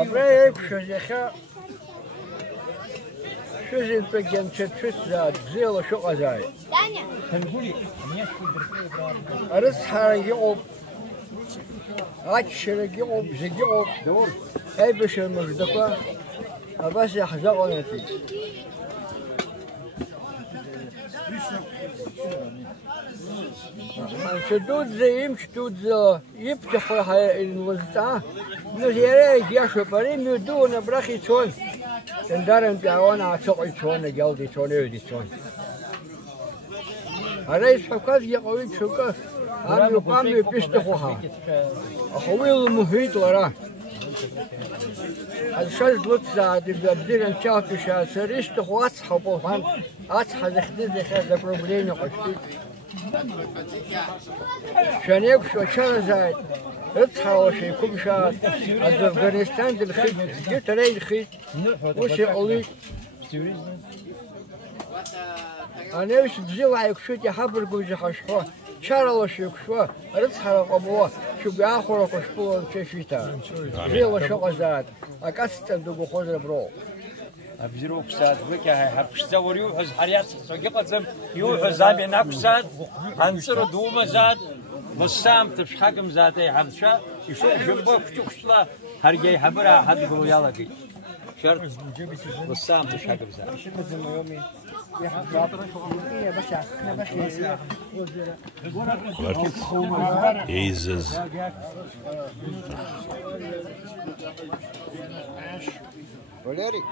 Абрей кшазеха шузин пеген чет зад зело шо казай. Даня. Арыс хараги об Акшереги об зеги об дор. Эй бешер муждака. Абас яхза qonati. شدود زیم شدود یبتخو های المزتا نزیره گیاشو پری میدون برخی چون دارن جوان عصقی چون جلدی چون اودی چون هرای سکات یه قوی سکات هم یقام پیست خوها خویل محیط لرا از شش لط زاد بدیرن چاپش سرشت خواست حبوفان از حذختی ذخر پروبلمی قشتی شنیک شو چند زاید اتحاوشی کمشات از افغانستان دل خید جترای خید وشی قلی آنیش زیل یکشوتی حبر گوزی خشخوا چرالش یکشوا اتحال قبوا شو بیاخور کشپول چشیتا زیل شو قزاد اکاستن دو بخوزر برو أبزرو كساد وكا هبشتا وريو حز حريات سوقي زم يو حزامي ناكساد هنصر دوما زاد وسام تفحكم زاتي حبشا يشوف جنبه كشلا هرجي حبرا حد يقولوا يلا كي شرط وسام تفحكم زاد Jesus. Валерий.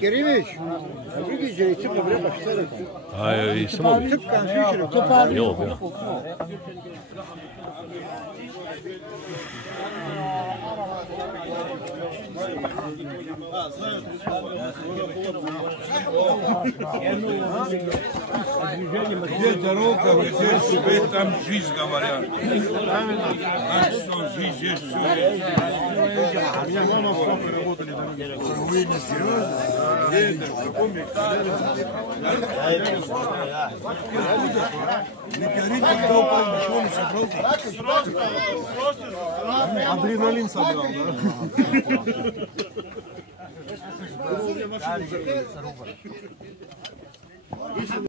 Керимович, выглядели типа время что-то. А и самого. Yok. Где дорога, где свет, там жизнь, говорят. Там что, жизнь есть все. Меня мама с папой работали там. Вы не серьезно? Это, помните? Метеорит, когда упал, ничего не собрал. Адреналин собрал, да?